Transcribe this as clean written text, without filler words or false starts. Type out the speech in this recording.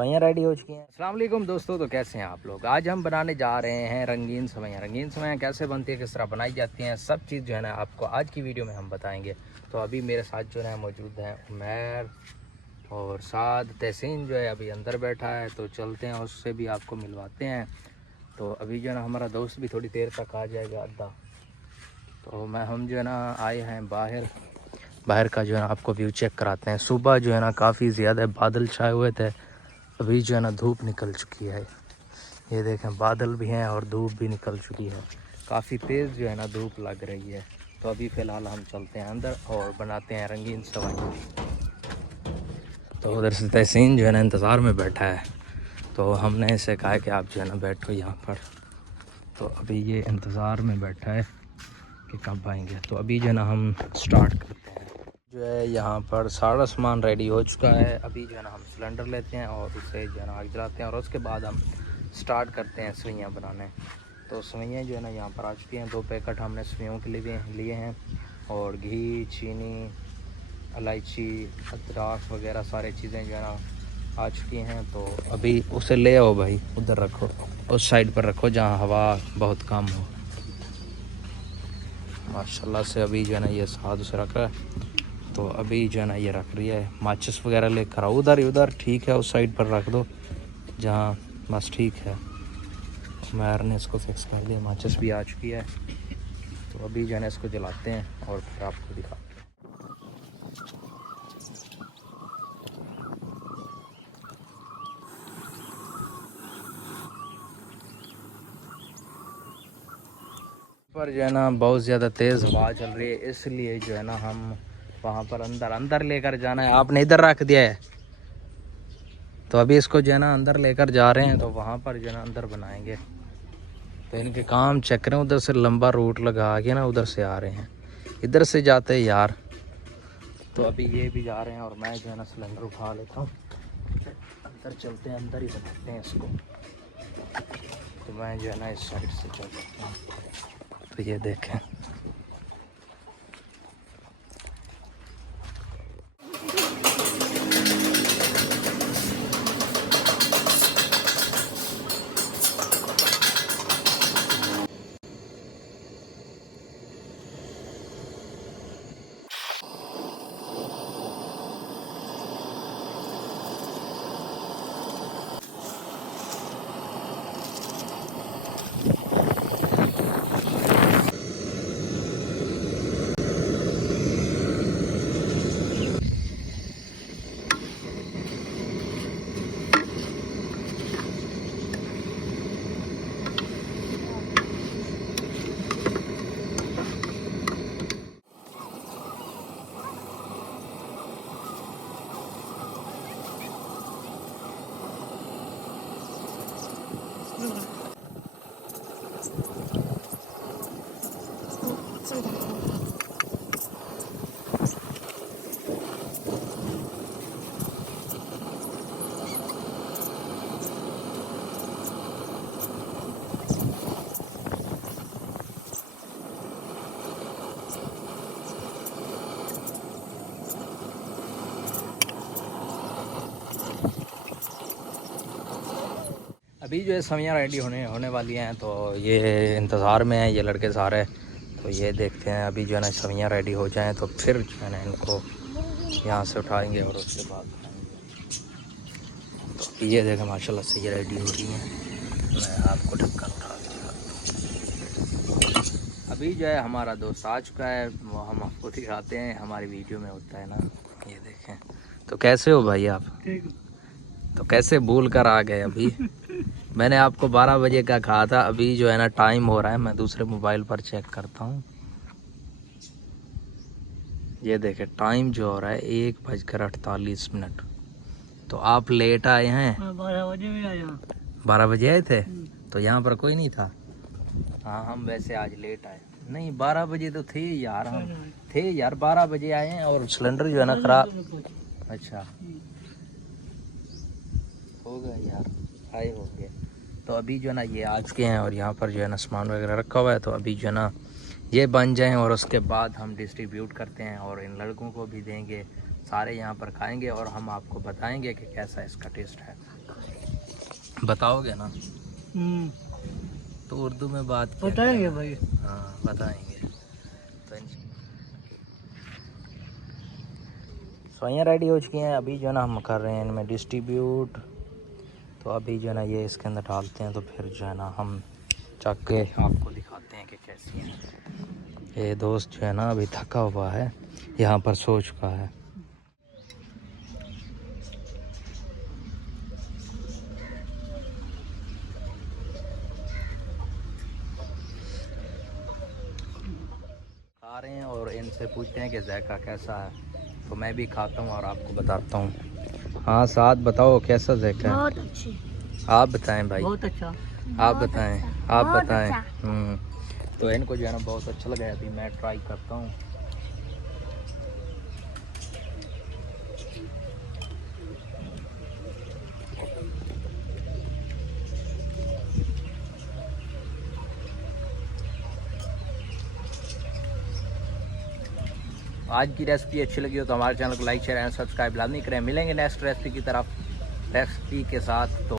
सवैयाँ ready हो चुकी हैं। अस्सलाम वालेकुम दोस्तों, तो कैसे हैं आप लोग। आज हम बनाने जा रहे हैं रंगीन सवैयाँ। रंगीन सवैयाँ कैसे बनती है, किस तरह बनाई जाती हैं, सब चीज़ जो है ना आपको आज की वीडियो में हम बताएंगे। तो अभी मेरे साथ जो है मौजूद हैं उमैर और साद। तहसीन जो है अभी अंदर बैठा है, तो चलते हैं उससे भी आपको मिलवाते हैं। तो अभी जो है ना हमारा दोस्त भी थोड़ी देर तक आ जाएगा अद्धा। तो हम जो है ना आए हैं बाहर का जो है ना आपको व्यू चेक कराते हैं। सुबह जो है ना काफ़ी ज़्यादा बादल छाए हुए थे, अभी जो है ना धूप निकल चुकी है। ये देखें बादल भी हैं और धूप भी निकल चुकी है, काफ़ी तेज़ जो है ना धूप लग रही है। तो अभी फ़िलहाल हम चलते हैं अंदर और बनाते हैं रंगीन सवैयाँ। तो उधर से तहसीन जो है ना इंतज़ार में बैठा है, तो हमने इसे कहा कि आप जो है ना बैठो यहाँ पर। तो अभी ये इंतज़ार में बैठा है कि कब आएंगे। तो अभी जो है ना हम स्टार्ट करते हैं। जो है यहाँ पर सारा सामान रेडी हो चुका है। अभी जो है ना हम सिलेंडर लेते हैं और उसे जो है ना आग जलाते हैं और उसके बाद हम स्टार्ट करते हैं सवैयाँ बनाने। तो सवैयाँ जो है ना यहाँ पर आ चुकी हैं। 2 पैकेट हमने सवैयों के लिए हैं और घी, चीनी, इलायची, अदरक वगैरह सारी चीज़ें जो है ना आ चुकी हैं। तो अभी उसे ले आओ भाई, उधर रखो, उस साइड पर रखो जहाँ हवा बहुत कम हो। माशाल्लाह से अभी जो है ना ये साथ उसे रख रहा है। तो अभी जो है ना ये रख रही है। माचिस वगैरह लेकर आओ, उधर ठीक है, उस साइड पर रख दो जहाँ, बस ठीक है। मैर ने इसको फिक्स कर दिया, माचिस भी आ चुकी है। तो अभी जो है ना इसको जलाते हैं और फिर आपको दिखाते हैं। पर जो है ना बहुत ज़्यादा तेज़ हवा चल रही है, इसलिए जो है ना हम वहाँ पर अंदर लेकर जाना है। आपने इधर रख दिया है, तो अभी इसको जो है ना अंदर लेकर जा रहे हैं। तो वहाँ पर जो है ना अंदर बनाएंगे। तो इनके काम चेक करें, उधर से लंबा रूट लगा के ना उधर से आ रहे हैं, इधर से जाते हैं यार। तो अभी ये भी जा रहे हैं और मैं जो है ना सिलेंडर उठा लेता हूँ। अंदर चलते हैं, अंदर ही बनाते हैं इसको। तो मैं जो है ना इस साइड से चल सकता हूँ। तो ये देखें, अभी जो है सवैयाँ रेडी होने वाली हैं। तो ये इंतज़ार में है ये लड़के सारे। तो ये देखते हैं अभी जो है ना सवैयाँ रेडी हो जाएं तो फिर जो है ना इनको यहाँ से उठाएंगे और उसके बाद खाएंगे। तो ये देखें माशाल्लाह से ये रेडी हो रही हैं। मैं आपको ढक्कन उठा दूँगा। अभी जो है हमारा दोस्त आ चुका है, वो हम आपको दिखाते हैं, हमारी वीडियो में होता है ना। ये देखें, तो कैसे हो भाई आप? तो कैसे भूल कर आ गए अभी? मैंने आपको 12 बजे का कहा था। अभी जो है ना टाइम हो रहा है, मैं दूसरे मोबाइल पर चेक करता हूँ। ये देखे टाइम जो हो रहा है 1:48। तो आप लेट आए हैं। 12 बजे में आया। 12 बजे आए थे, तो यहाँ पर कोई नहीं था। हाँ हम वैसे आज लेट आए। नहीं 12 बजे तो थे यार, हम थे यार 12 बजे आए हैं और सिलेंडर जो है ना खराब। अच्छा होगा यार, आए होंगे। तो अभी जो है ना ये आ चुके हैं और यहाँ पर जो है ना सामान वगैरह रखा हुआ है। तो अभी जो है ना ये बन जाएं और उसके बाद हम डिस्ट्रीब्यूट करते हैं और इन लड़कों को भी देंगे। सारे यहाँ पर खाएंगे और हम आपको बताएंगे कि कैसा इसका टेस्ट है। बताओगे ना? तो उर्दू में बात बताएंगे भाई। हाँ बताएंगे। तो सवाइयाँ रेडी हो चुकी हैं, अभी जो है ना हम कर रहे हैं इनमें डिस्ट्रीब्यूट। तो अभी जो है ना ये इसके अंदर डालते हैं, तो फिर जो है ना हम चख के आपको दिखाते हैं कि कैसी है। ये दोस्त जो है ना अभी थका हुआ है, यहाँ पर सो चुका है। खा रहे हैं और इनसे पूछते हैं कि जायका कैसा है। तो मैं भी खाता हूँ और आपको बताता हूँ। हाँ साथ बताओ कैसा जायका है। बहुत अच्छी। आप बताएं भाई। बहुत अच्छा। आप बताएं। आप बहुत बताएं। अच्छा। तो इनको जो है ना बहुत अच्छा लगा है, अभी मैं ट्राई करता हूँ। आज की रेसिपी अच्छी लगी हो तो हमारे चैनल को लाइक शेयर एंड सब्सक्राइब लाजमी करें। मिलेंगे नेक्स्ट रेसिपी की तरफ, रेसिपी के साथ। तो